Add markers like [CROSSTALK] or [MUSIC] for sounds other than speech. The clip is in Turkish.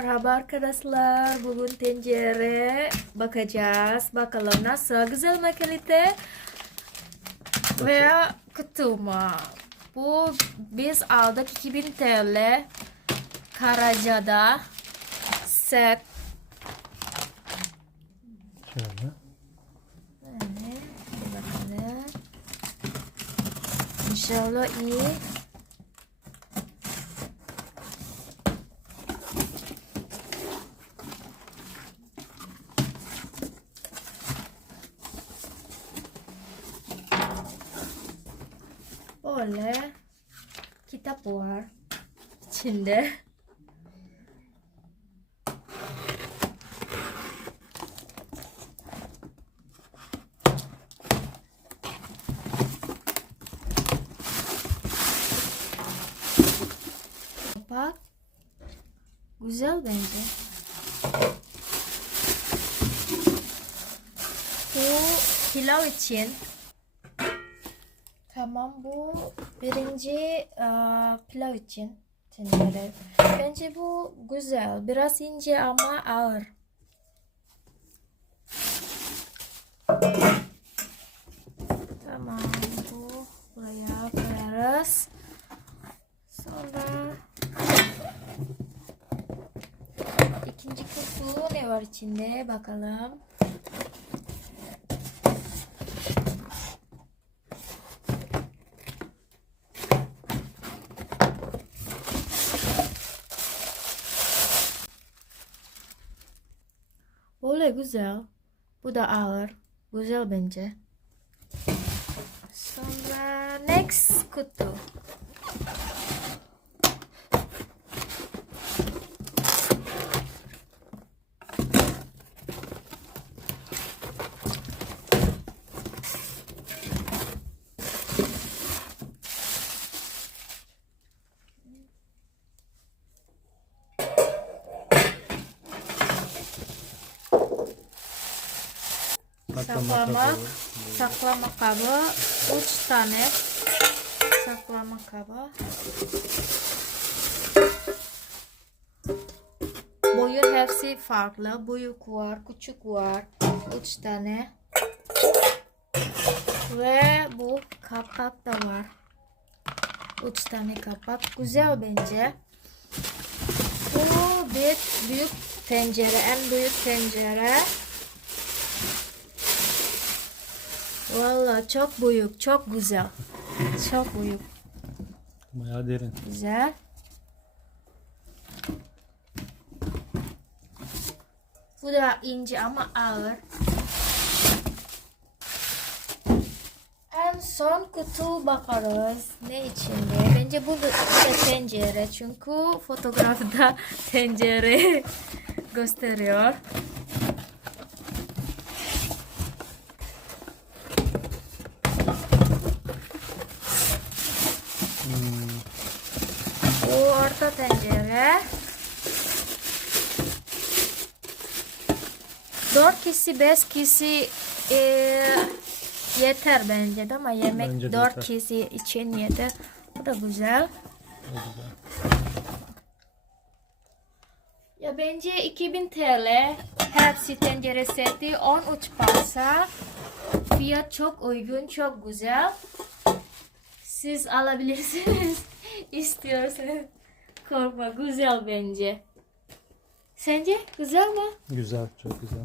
Merhaba arkadaşlar. Bugün tencere bakacağız. Bakalım nasıl güzel mi kalite veya kötü mü? Bu biz aldık 2000 TL Karaca'da set. Şöyle. Evet, bakalım. İnşallah iyi. Böyle kitap var içinde. Bak. Güzel bence. Bu pilav için. Tamam bu birinci eee, pilav için tencere. Bence bu güzel. Biraz ince ama ağır. Tamam bu buraya koyarız. Sonra ikinci kutu ne var içinde bakalım. Böyle güzel. Bu da ağır. Güzel bence. Sonra next kutu. Saklama, saklama kabı, üç tane saklama kabı. Boyun hepsi farklı. Büyük var, küçük var. Üç tane. Ve bu kapak da var. Üç tane kapak. Güzel bence. Bu bir büyük tencere, en büyük tencere. Valla çok büyük, çok güzel. Çok büyük, Bayağı derin. güzel. Bu da ince ama ağır. En son kutu bakarız. Ne içinde? Bence bu da, tencere. Çünkü fotoğrafta tencere [LAUGHS] gösteriyor. Orta tencere. Dört kişi, beş kişi e, yeter bence de ama yemek Bence de dört yeter. kişi için yeter. Bu da güzel. o güzel. Ya bence 2000 TL hepsi tencere seti 13 parça. Fiyat çok uygun, çok güzel. Siz alabilirsiniz. [LAUGHS] İstiyorsanız. Korkma, güzel bence. Sence güzel mi? Güzel, çok güzel.